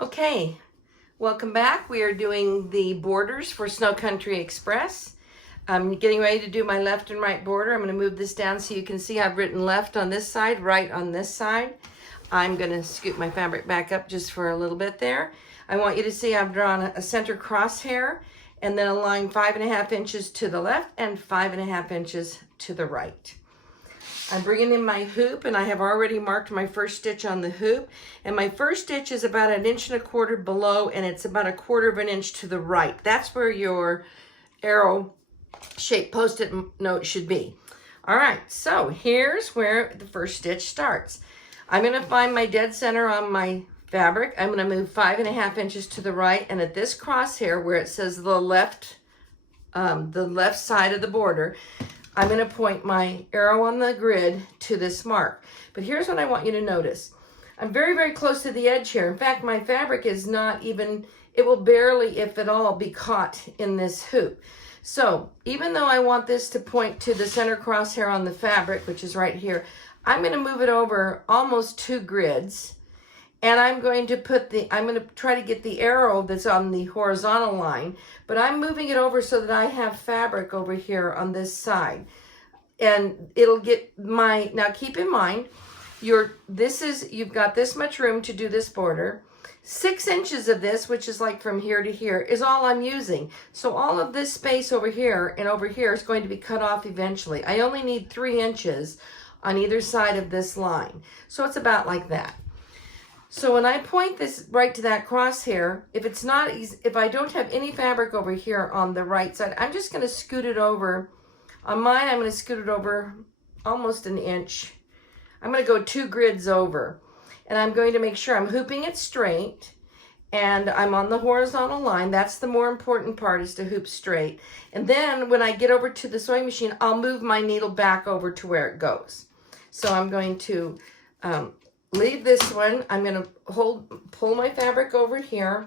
Okay, welcome back. We are doing the borders for Snow Country Express. I'm getting ready to do my left and right border. I'm going to move this down so you can see I've written left on this side, right on this side. I'm going to scoot my fabric back up just for a little bit there. I want you to see I've drawn a center crosshair and then a line 5.5 inches to the left and 5.5 inches to the right. I'm bringing in my hoop, and I have already marked my first stitch on the hoop, and my first stitch is about 1.25 inches below, and it's about 1/4 inch to the right. That's where your arrow shaped post-it note should be. All right, so here's where the first stitch starts. I'm going to find my dead center on my fabric. I'm going to move 5.5 inches to the right, and at this crosshair where it says the left side of the border, I'm going to point my arrow on the grid to this mark. But here's what I want you to notice. I'm very, very close to the edge here. In fact, my fabric is not even, it will barely, if at all, be caught in this hoop. So even though I want this to point to the center crosshair on the fabric, which is right here, I'm going to move it over almost 2 grids. And I'm going to try to get the arrow that's on the horizontal line, but I'm moving it over so that I have fabric over here on this side. And it'll get now keep in mind, you've got this much room to do this border. 6 inches of this, which is like from here to here, is all I'm using. So all of this space over here and over here is going to be cut off eventually. I only need 3 inches on either side of this line. So it's about like that. So when I point this right to that crosshair, if I don't have any fabric over here on the right side, I'm just going to scoot it over. On mine, I'm going to scoot it over almost 1 inch. I'm going to go 2 grids over. And I'm going to make sure I'm hooping it straight and I'm on the horizontal line. That's the more important part, is to hoop straight. And then when I get over to the sewing machine, I'll move my needle back over to where it goes. So I'm going to leave this one. I'm going to pull my fabric over here.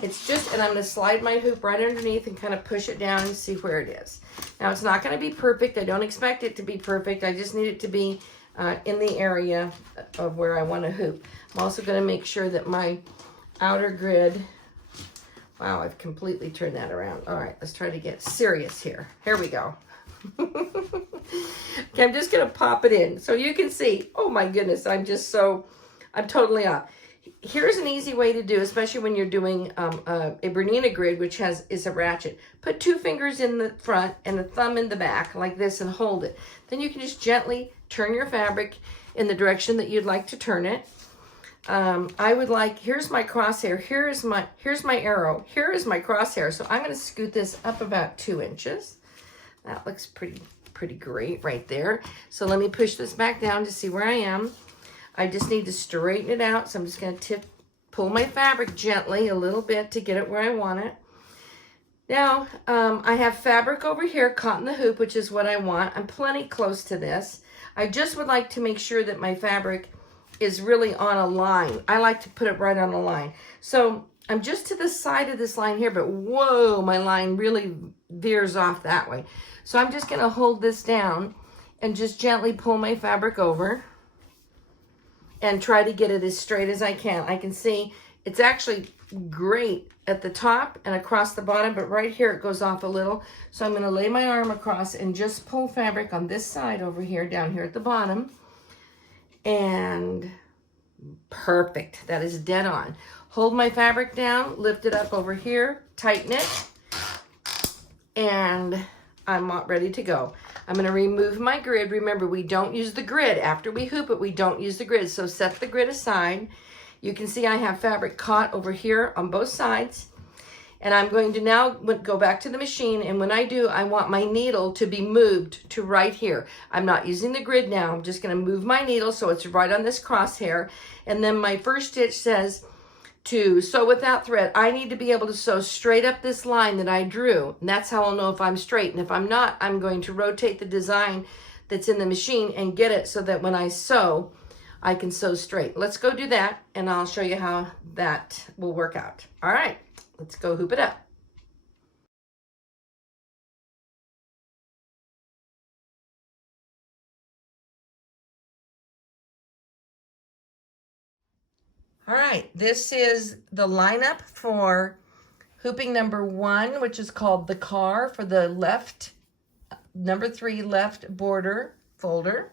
And I'm going to slide my hoop right underneath and kind of push it down and see where it is. Now, it's not going to be perfect. I don't expect it to be perfect. I just need it to be in the area of where I want to hoop. I'm also going to make sure that my outer grid, wow, I've completely turned that around. All right, let's try to get serious here. Here we go. Okay, I'm just going to pop it in so you can see. Oh my goodness, I'm totally off. Here's an easy way to do, especially when you're doing a Bernina grid, which is a ratchet. Put 2 fingers in the front and a thumb in the back like this and hold it. Then you can just gently turn your fabric in the direction that you'd like to turn it. Here's my crosshair, here's my arrow, here is my crosshair. So I'm going to scoot this up about 2 inches. That looks pretty great right there. So let me push this back down to see where I am. I just need to straighten it out. So I'm just going to pull my fabric gently a little bit to get it where I want it. Now, I have fabric over here caught in the hoop, which is what I want. I'm plenty close to this. I just would like to make sure that my fabric is really on a line. I like to put it right on a line. So I'm just to the side of this line here, but whoa, my line really veers off that way. So I'm just going to hold this down and just gently pull my fabric over and try to get it as straight as I can. I can see it's actually great at the top and across the bottom, but right here it goes off a little. So I'm going to lay my arm across and just pull fabric on this side over here, down here at the bottom. And perfect. That is dead on. Hold my fabric down, lift it up over here, tighten it, and I'm ready to go. I'm going to remove my grid. Remember, we don't use the grid. After we hoop it, we don't use the grid. So set the grid aside. You can see I have fabric caught over here on both sides. And I'm going to now go back to the machine. And when I do, I want my needle to be moved to right here. I'm not using the grid now. I'm just going to move my needle so it's right on this crosshair. And then my first stitch says to sew without thread. I need to be able to sew straight up this line that I drew. And that's how I'll know if I'm straight. And if I'm not, I'm going to rotate the design that's in the machine and get it so that when I sew, I can sew straight. Let's go do that, and I'll show you how that will work out. All right, let's go hoop it up. All right, this is the lineup for hooping number 1, which is called the car, for the left, number 3 left border folder.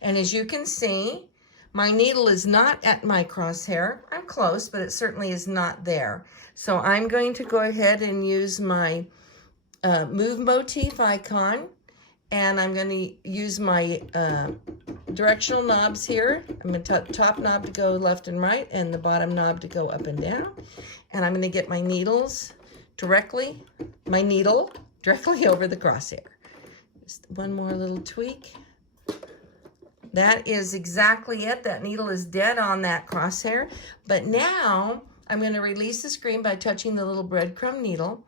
And as you can see, my needle is not at my crosshair. I'm close, but it certainly is not there. So I'm going to go ahead and use my move motif icon, and I'm going to use my directional knobs here. I'm going to top knob to go left and right, and the bottom knob to go up and down. And I'm going to get my needles directly, directly over the crosshair. Just one more little tweak. That is exactly it. That needle is dead on that crosshair. But now I'm going to release the screen by touching the little breadcrumb needle.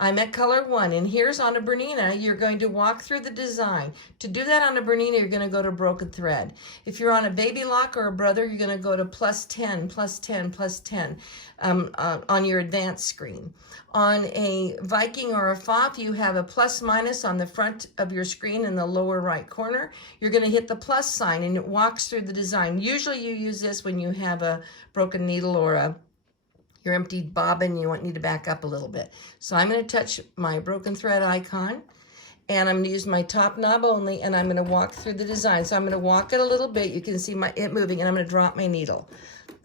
I'm at color 1, and here's on a Bernina, you're going to walk through the design. To do that on a Bernina, you're going to go to broken thread. If you're on a baby lock or a brother, you're going to go to +10, +10, +10 on your advanced screen. On a Viking or a FOF, you have a ± on the front of your screen in the lower right corner. You're going to hit the plus sign, and it walks through the design. Usually you use this when you have a broken needle or your emptied bobbin, you need to back up a little bit. So I'm going to touch my broken thread icon, and I'm going to use my top knob only, and I'm going to walk through the design. So I'm going to walk it a little bit. You can see it moving, and I'm going to drop my needle.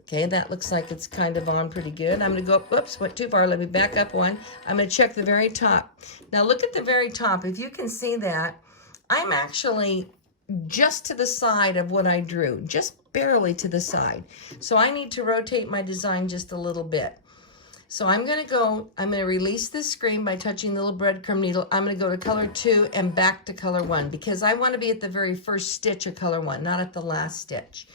Okay, that looks like it's kind of on pretty good. I'm going to go, whoops, went too far. Let me back up one. I'm going to check the very top. Now look at the very top. If you can see that, I'm actually just to the side of what I drew, just barely to the side. So I need to rotate my design just a little bit. So I'm going to release this screen by touching the little breadcrumb needle. I'm going to go to color 2 and back to color 1 because I want to be at the very first stitch of color 1, not at the last stitch.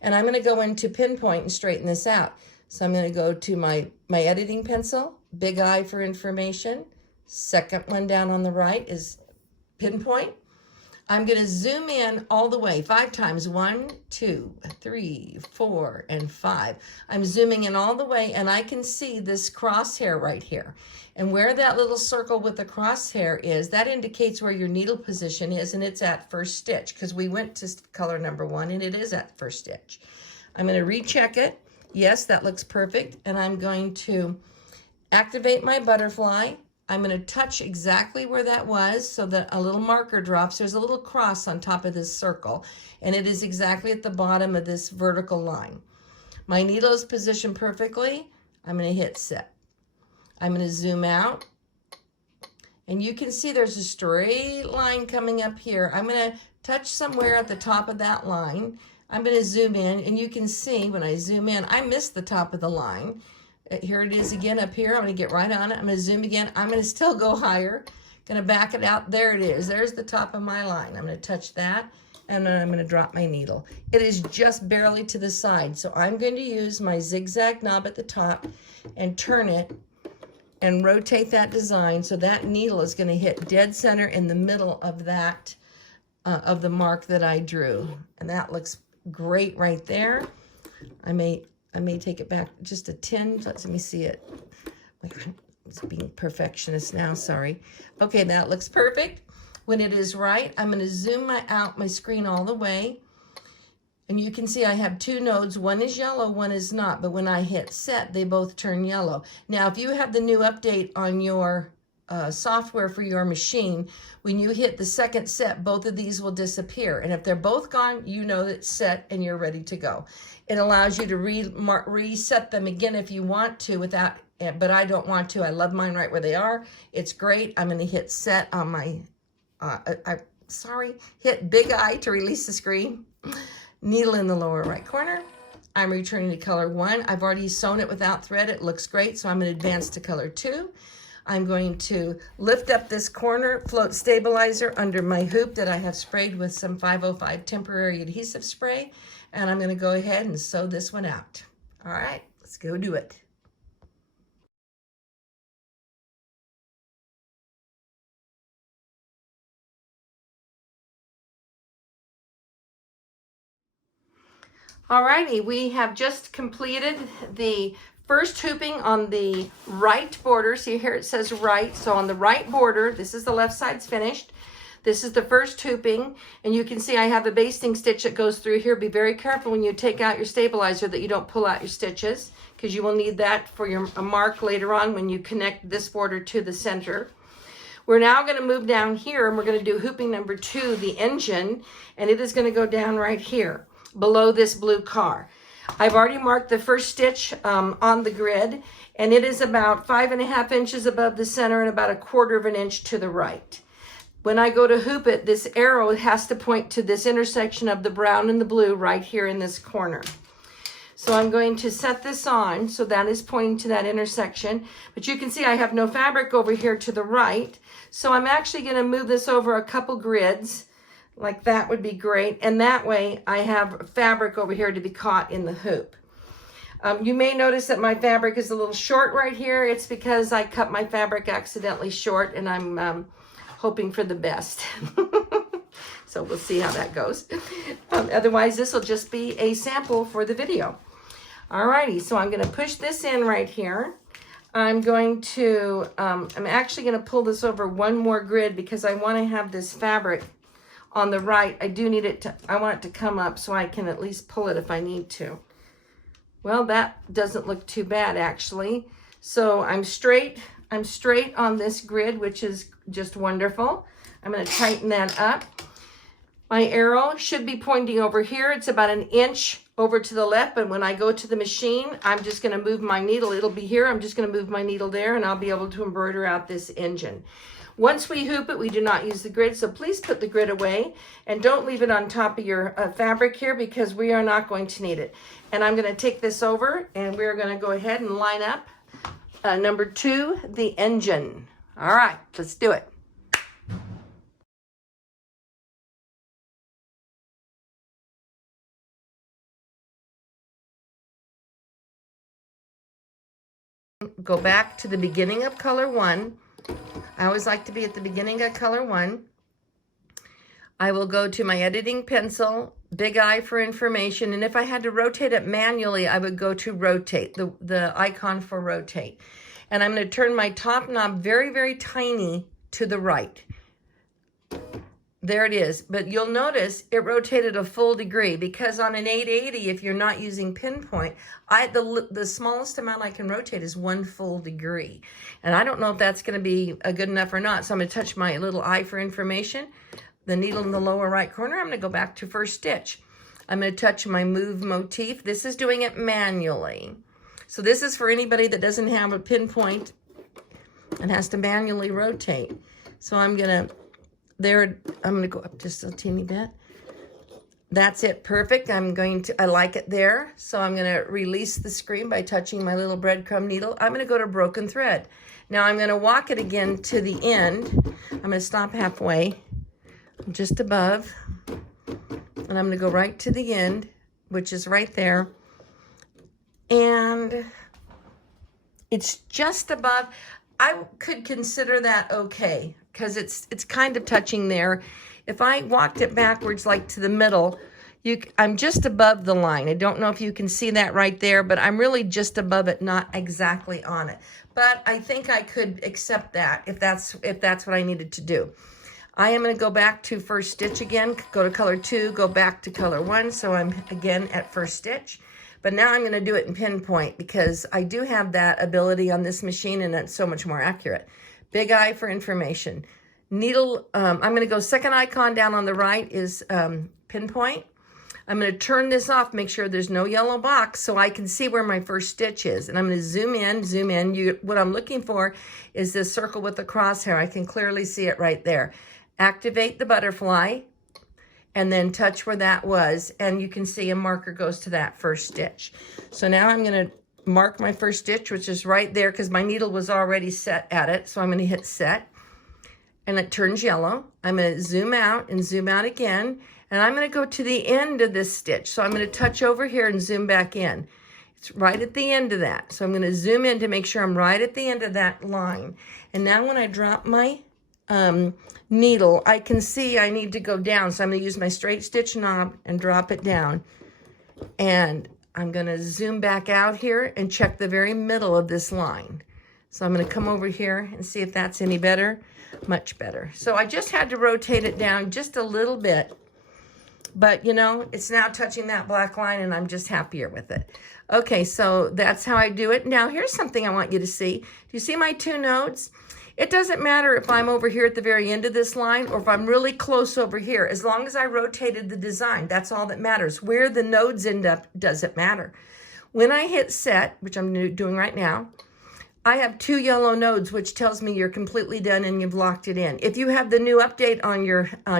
And I'm going to go into pinpoint and straighten this out. So I'm going to go to my editing pencil, big I for information. Second one down on the right is pinpoint. I'm going to zoom in all the way 5 times. 1, 2, 3, 4, and 5. I'm zooming in all the way, and I can see this crosshair right here. And where that little circle with the crosshair is, that indicates where your needle position is, and it's at first stitch because we went to color number 1, and it is at first stitch. I'm going to recheck it. Yes, that looks perfect. And I'm going to activate my butterfly. I'm going to touch exactly where that was so that a little marker drops. There's a little cross on top of this circle, and it is exactly at the bottom of this vertical line. My needle is positioned perfectly. I'm going to hit set. I'm going to zoom out, and you can see there's a straight line coming up here. I'm going to touch somewhere at the top of that line. I'm going to zoom in, and you can see when I zoom in, I missed the top of the line. Here it is again up here. I'm going to get right on it. I'm going to zoom again. I'm going to still go higher. Going to back it out. There it is. There's the top of my line. I'm going to touch that, and then I'm going to drop my needle. It is just barely to the side. So I'm going to use my zigzag knob at the top and turn it and rotate that design so that needle is going to hit dead center in the middle of that, of the mark that I drew. And that looks great right there. I may take it back just a 10. Let me see it. It's being perfectionist now, sorry. Okay, that looks perfect. When it is right, I'm going to zoom out my screen all the way. And you can see I have 2 nodes. One is yellow, one is not. But when I hit set, they both turn yellow. Now, if you have the new update on your software for your machine, when you hit the second set, both of these will disappear. And if they're both gone, you know that it's set and you're ready to go. It allows you to reset them again if you want to without, but I don't want to. I love mine right where they are. It's great. I'm going to hit set on my, hit big I to release the screen. Needle in the lower right corner. I'm returning to color 1. I've already sewn it without thread. It looks great, so I'm going to advance to color 2. I'm going to lift up this corner float stabilizer under my hoop that I have sprayed with some 505 temporary adhesive spray, and I'm going to go ahead and sew this one out. All right, let's go do it. Alrighty, we have just completed the first hooping on the right border. See here it says right. So on the right border, this is the left side's finished. This is the first hooping, and you can see I have a basting stitch that goes through here. Be very careful when you take out your stabilizer that you don't pull out your stitches, because you will need that for your mark later on when you connect this border to the center. We're now going to move down here, and we're going to do hooping number 2, the engine, and it is going to go down right here below this blue car. I've already marked the first stitch on the grid, and it is about 5.5 inches above the center and about 1/4 of an inch to the right. When I go to hoop it, this arrow has to point to this intersection of the brown and the blue right here in this corner. So I'm going to set this on, so that is pointing to that intersection. But you can see I have no fabric over here to the right, so I'm actually going to move this over a couple grids. Like that would be great, and that way I have fabric over here to be caught in the hoop. You may notice that my fabric is a little short right here. It's because I cut my fabric accidentally short, and I'm hoping for the best. So we'll see how that goes. Otherwise, this will just be a sample for the video. Alrighty, so I'm going to push this in right here. I'm actually going to pull this over one more grid because I want to have this fabric on the right. I want it to come up so I can at least pull it if I need to. Well, that doesn't look too bad actually. So I'm straight on this grid, which is just wonderful. I'm going to tighten that up. My arrow should be pointing over here. It's about 1 inch over to the left, but when I go to the machine, I'm just going to move my needle. It'll be here. I'm just going to move my needle there, and I'll be able to embroider out this engine. Once we hoop it, we do not use the grid, so please put the grid away and don't leave it on top of your fabric here because we are not going to need it. And I'm going to take this over, and we're going to go ahead and line up number 2, the engine. All right, let's do it. Go back to the beginning of color 1. I always like to be at the beginning of color 1. I will go to my editing pencil, big I for information, and if I had to rotate it manually, I would go to rotate, the icon for rotate. And I'm going to turn my top knob very, very tiny to the right. There it is. But you'll notice it rotated a full degree because on an 880, if you're not using pinpoint, the smallest amount I can rotate is 1 full degree. And I don't know if that's going to be good enough or not. So I'm going to touch my little I for information, the needle in the lower right corner. I'm going to go back to first stitch. I'm going to touch my move motif. This is doing it manually. So this is for anybody that doesn't have a pinpoint and has to manually rotate. So I'm going to go up just a teeny bit. That's it, perfect. I like it there. So I'm going to release the screen by touching my little breadcrumb needle. I'm going to go to broken thread. Now I'm going to walk it again to the end. I'm going to stop halfway, just above. And I'm going to go right to the end, which is right there. And it's just above. I could consider that okay, because it's kind of touching there. If I walked it backwards like to the middle, I'm just above the line. I don't know if you can see that right there, but I'm really just above it, not exactly on it. But I think I could accept that if that's what I needed to do. I am going to go back to first stitch again, go to color 2, go back to color 1, so I'm again at first stitch. But now I'm going to do it in pinpoint because I do have that ability on this machine and it's so much more accurate. Big I for information. Needle, I'm going to go second icon down on the right is pinpoint. I'm going to turn this off, make sure there's no yellow box so I can see where my first stitch is. And I'm going to zoom in. What I'm looking for is this circle with the crosshair. I can clearly see it right there. Activate the butterfly and then touch where that was. And you can see a marker goes to that first stitch. So now I'm going to mark my first stitch, which is right there because my needle was already set at it. So I'm going to hit set and it turns yellow. I'm going to zoom out and zoom out again. And I'm going to go to the end of this stitch. So I'm going to touch over here and zoom back in. It's right at the end of that. So I'm going to zoom in to make sure I'm right at the end of that line. And now when I drop my needle, I can see I need to go down. So I'm going to use my straight stitch knob and drop it down. And I'm going to zoom back out here and check the very middle of this line. So I'm going to come over here and see if that's any better. Much better. So I just had to rotate it down just a little bit. But, you know, it's now touching that black line, and I'm just happier with it. Okay, so that's how I do it. Now, here's something I want you to see. Do you see my two nodes? It doesn't matter if I'm over here at the very end of this line or if I'm really close over here. As long as I rotated the design, that's all that matters. Where the nodes end up doesn't matter. When I hit set, which I'm doing right now, I have 2 yellow nodes, which tells me you're completely done and you've locked it in. If you have the new update on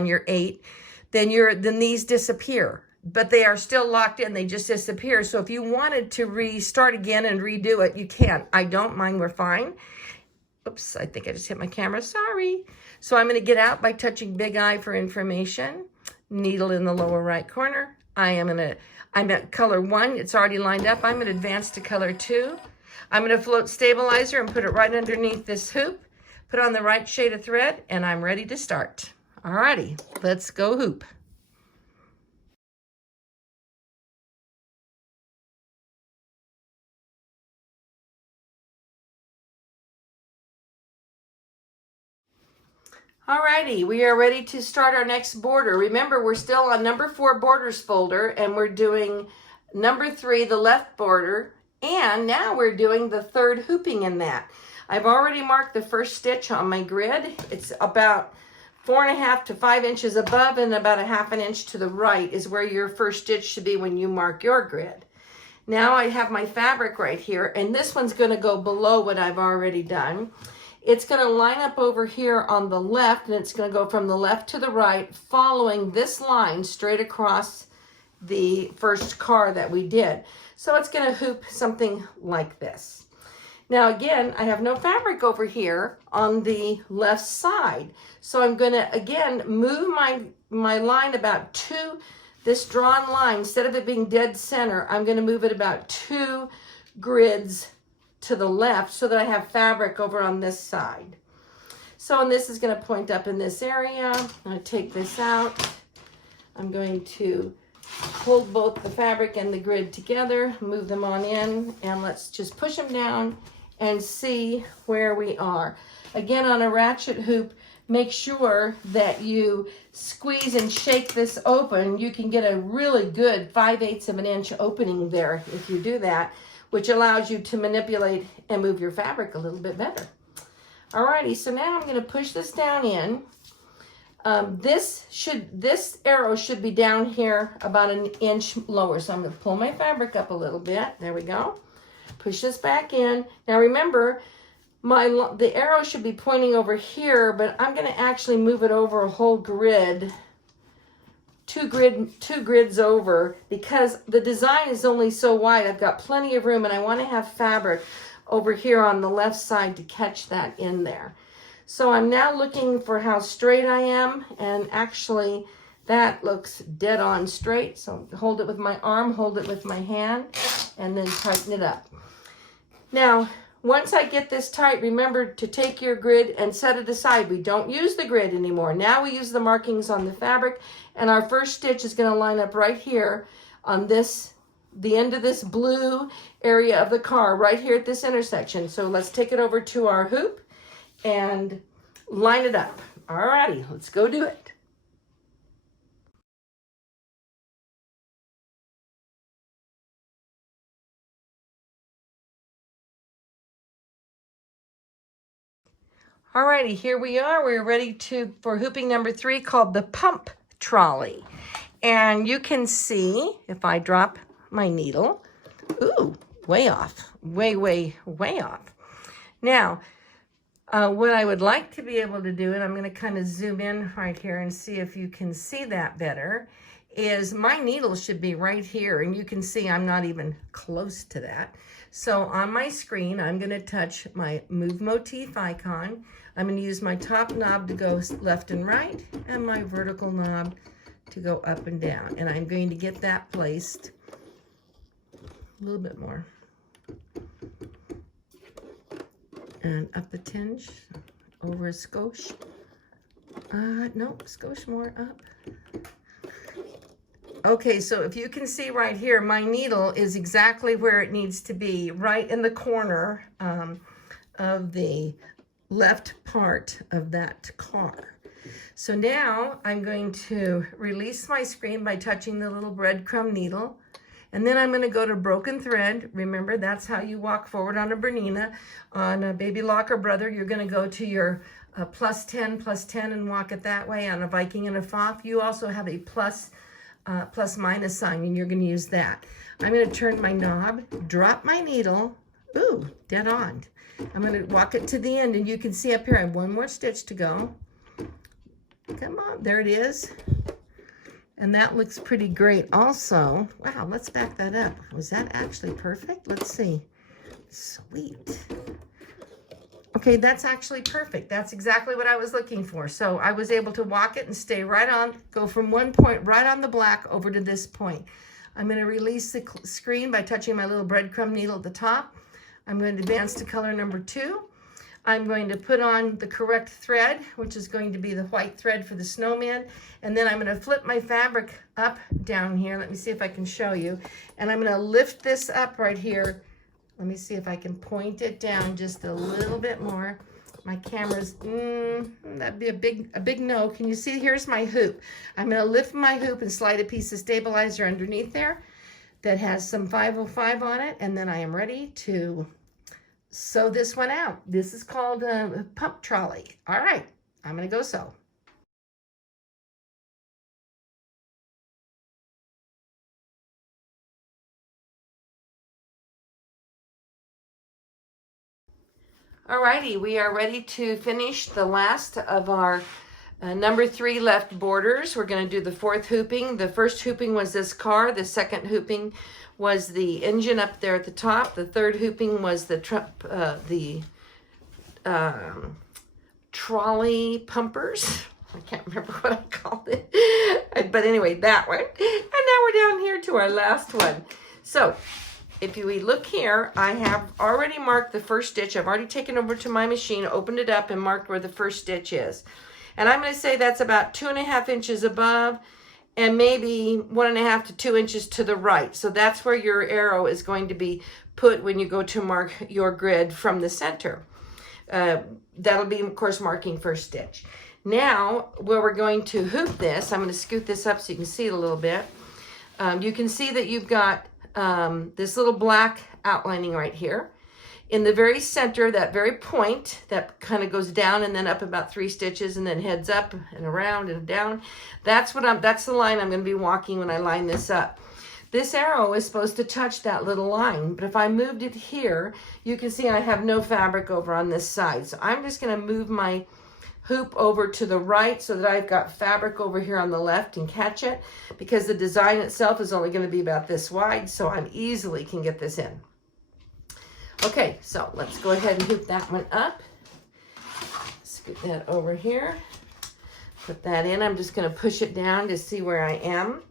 your 8, then these disappear, but they are still locked in. They just disappear. So if you wanted to restart again and redo it, you can. I don't mind. We're fine. Oops, I think I just hit my camera. Sorry. So I'm going to get out by touching Big I for information. Needle in the lower right corner. I'm at color 1. It's already lined up. I'm going to advance to color 2. I'm going to float stabilizer and put it right underneath this hoop. Put on the right shade of thread, and I'm ready to start. Alrighty, let's go hoop. Alrighty, we are ready to start our next border. Remember, we're still on number 4 borders folder, and we're doing number 3, the left border, and now we're doing the 3rd hooping in that. I've already marked the first stitch on my grid. It's about 4.5 to 5 inches above, and about 1/2 inch to the right is where your first stitch should be when you mark your grid. Now I have my fabric right here, and this one's going to go below what I've already done. It's going to line up over here on the left, and it's going to go from the left to the right, following this line straight across the first car that we did. So it's going to hoop something like this. Now again, I have no fabric over here on the left side. So I'm going to again move my line about this drawn line, instead of it being dead center, I'm going to move it about 2 grids to the left so that I have fabric over on this side. So, and this is going to point up in this area. I'm going to take this out. I'm going to hold both the fabric and the grid together, move them on in, and let's just push them down and see where we are. Again, on a ratchet hoop, make sure that you squeeze and shake this open. You can get a really good 5/8 of an inch opening there if you do that, which allows you to manipulate and move your fabric a little bit better. Alrighty, so now I'm going to push this down in. This arrow should be down here about 1 inch lower. So I'm going to pull my fabric up a little bit. There we go. Push this back in. Now remember, the arrow should be pointing over here, but I'm going to actually move it over a whole grid, two grids over, because the design is only so wide. I've got plenty of room, and I want to have fabric over here on the left side to catch that in there. So I'm now looking for how straight I am, and actually that looks dead on straight. So hold it with my arm, hold it with my hand, and then tighten it up. Now, once I get this tight, remember to take your grid and set it aside. We don't use the grid anymore. Now we use the markings on the fabric, and our first stitch is going to line up right here on the end of this blue area of the car, right here at this intersection. So let's take it over to our hoop and line it up. Alrighty, let's go do it. Alrighty, here we are. We're ready for hooping number 3, called the pump trolley. And you can see, if I drop my needle, ooh, way off, way off. Now, what I would like to be able to do, and I'm going to kind of zoom in right here and see if you can see that better, is my needle should be right here, and you can see I'm not even close to that. So on my screen, I'm going to touch my Move Motif icon. I'm going to use my top knob to go left and right, and my vertical knob to go up and down. And I'm going to get that placed a little bit more. And up a tinge, over a skosh. Nope, skosh more up. Okay, so if you can see right here, my needle is exactly where it needs to be, right in the corner of the left part of that car. So now I'm going to release my screen by touching the little breadcrumb needle. And then I'm going to go to broken thread. Remember, that's how you walk forward on a Bernina. On a Baby Lock or Brother, you're going to go to your plus 10 and walk it that way. On a Viking and a Foff, you also have a plus minus sign, and you're going to use that. I'm going to turn my knob, drop my needle. Ooh, dead on. I'm going to walk it to the end, and you can see up here I have one more stitch to go. Come on, there it is. And that looks pretty great also. Wow, let's back that up. Was that actually perfect? Let's see. Sweet. Okay, that's actually perfect. That's exactly what I was looking for. So I was able to walk it and stay right on, go from one point right on the black over to this point. I'm going to release the screen by touching my little breadcrumb needle at the top. I'm going to advance to color number 2. I'm going to put on the correct thread, which is going to be the white thread for the snowman. And then I'm going to flip my fabric up down here. Let me see if I can show you. And I'm going to lift this up right here. Let me see if I can point it down just a little bit more. My camera's, that'd be a big no. Can you see? Here's my hoop. I'm going to lift my hoop and slide a piece of stabilizer underneath there that has some 505 on it. And then I am ready to sew this one out. This is called a pump trolley. All right, I'm going to go sew. Alrighty, we are ready to finish the last of our number 3 left borders. We're going to do the 4th hooping. The first hooping was this car. The second hooping was the engine up there at the top. The third hooping was the trolley pumpers. I can't remember what I called it. But anyway, that one. And now we're down here to our last one. So if we look here, I have already marked the first stitch. I've already taken over to my machine, opened it up, and marked where the first stitch is. And I'm going to say that's about 2.5 inches above and maybe 1.5 to 2 inches to the right. So that's where your arrow is going to be put when you go to mark your grid from the center. That'll be, of course, marking first stitch. Now, where we're going to hoop this, I'm going to scoot this up so you can see it a little bit. You can see that you've got this little black outlining right here. In the very center, that very point that kind of goes down and then up about 3 stitches and then heads up and around and down. That's the line I'm going to be walking when I line this up. This arrow is supposed to touch that little line, but if I moved it here, you can see I have no fabric over on this side. So I'm just going to move my hoop over to the right so that I've got fabric over here on the left and catch it, because the design itself is only going to be about this wide, so I easily can get this in. Okay, so let's go ahead and hoop that one up. Scoot that over here. Put that in. I'm just going to push it down to see where I am.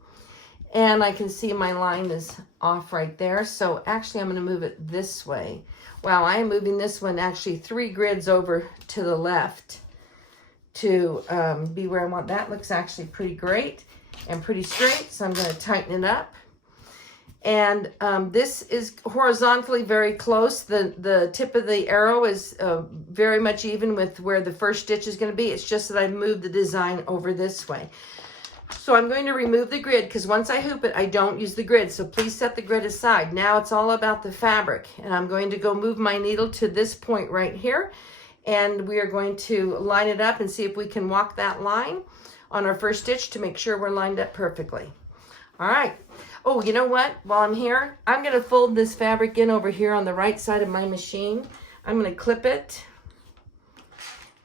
And I can see my line is off right there. So actually I'm going to move it this way. Wow, I am moving this one actually 3 grids over to the left to be where I want. That looks actually pretty great and pretty straight. So I'm going to tighten it up. And this is horizontally very close. The tip of the arrow is very much even with where the first stitch is going to be. It's just that I've moved the design over this way. So I'm going to remove the grid, because once I hoop it, I don't use the grid. So please set the grid aside. Now it's all about the fabric. And I'm going to go move my needle to this point right here. And we are going to line it up and see if we can walk that line on our first stitch to make sure we're lined up perfectly. All right. Oh, you know what? While I'm here, I'm going to fold this fabric in over here on the right side of my machine. I'm going to clip it.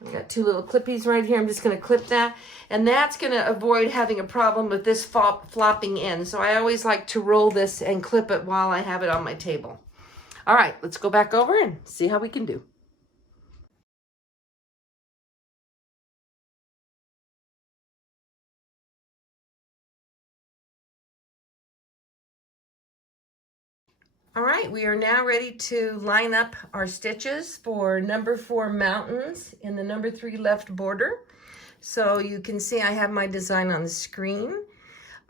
I've got 2 little clippies right here. I'm just going to clip that. And that's going to avoid having a problem with this flopping in. So I always like to roll this and clip it while I have it on my table. All right, let's go back over and see how we can do. All right, we are now ready to line up our stitches for number 4 mountains in the number 3 left border. So you can see I have my design on the screen.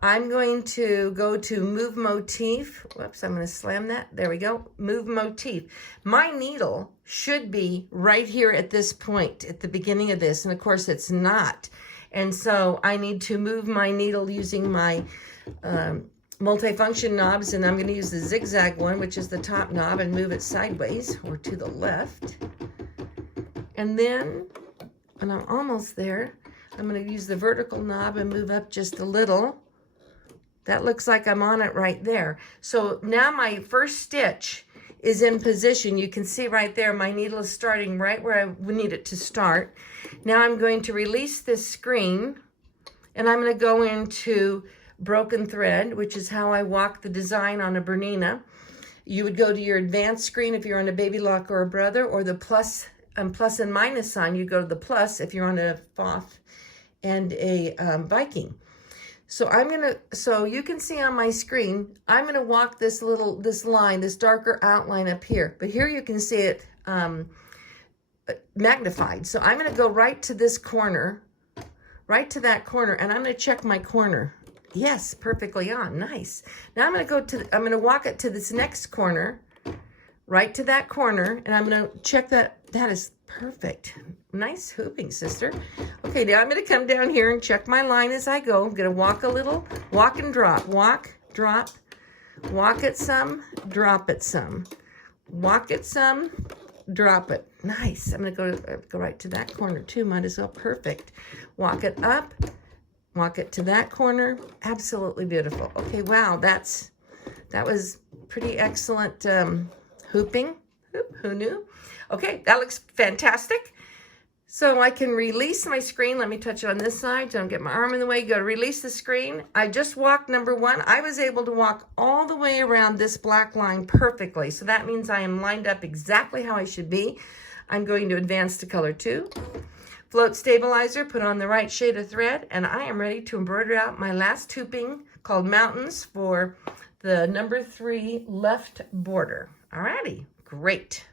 I'm going to go to Move Motif. Whoops, I'm going to slam that. There we go. Move Motif. My needle should be right here at this point, at the beginning of this. And of course, it's not. And so I need to move my needle using my multifunction knobs. And I'm going to use the zigzag one, which is the top knob, and move it sideways or to the left. And then, when I'm almost there, I'm going to use the vertical knob and move up just a little. That looks like I'm on it right there. So now my first stitch is in position. You can see right there, my needle is starting right where I need it to start. Now I'm going to release this screen, and I'm going to go into broken thread, which is how I walk the design on a Bernina. You would go to your advanced screen if you're on a Baby Lock or a Brother, or the plus and minus sign. You go to the plus if you're on a Foth and a Viking. So so you can see on my screen, I'm gonna walk this line, this darker outline up here. But here you can see it magnified. So I'm gonna go right to this corner, right to that corner, and I'm gonna check my corner. Yes, perfectly on, nice. Now I'm gonna walk it to this next corner, right to that corner, and I'm gonna check that. That is perfect. Nice hooping, sister. Okay, now I'm going to come down here and check my line as I go. I'm going to walk a little, walk and drop, walk, drop, walk it some, drop it some, walk it some, drop it. Nice. I'm going to go right to that corner too. Might as well. Perfect. Walk it up, walk it to that corner. Absolutely beautiful. Okay, wow, that was pretty excellent hooping. Who knew? Okay, that looks fantastic. So I can release my screen. Let me touch it on this side. Don't get my arm in the way. You got to release the screen. I just walked number one. I was able to walk all the way around this black line perfectly. So that means I am lined up exactly how I should be. I'm going to advance to color 2. Float stabilizer, put on the right shade of thread, and I am ready to embroider out my last hooping called Mountains for the number 3 left border. Alrighty, great.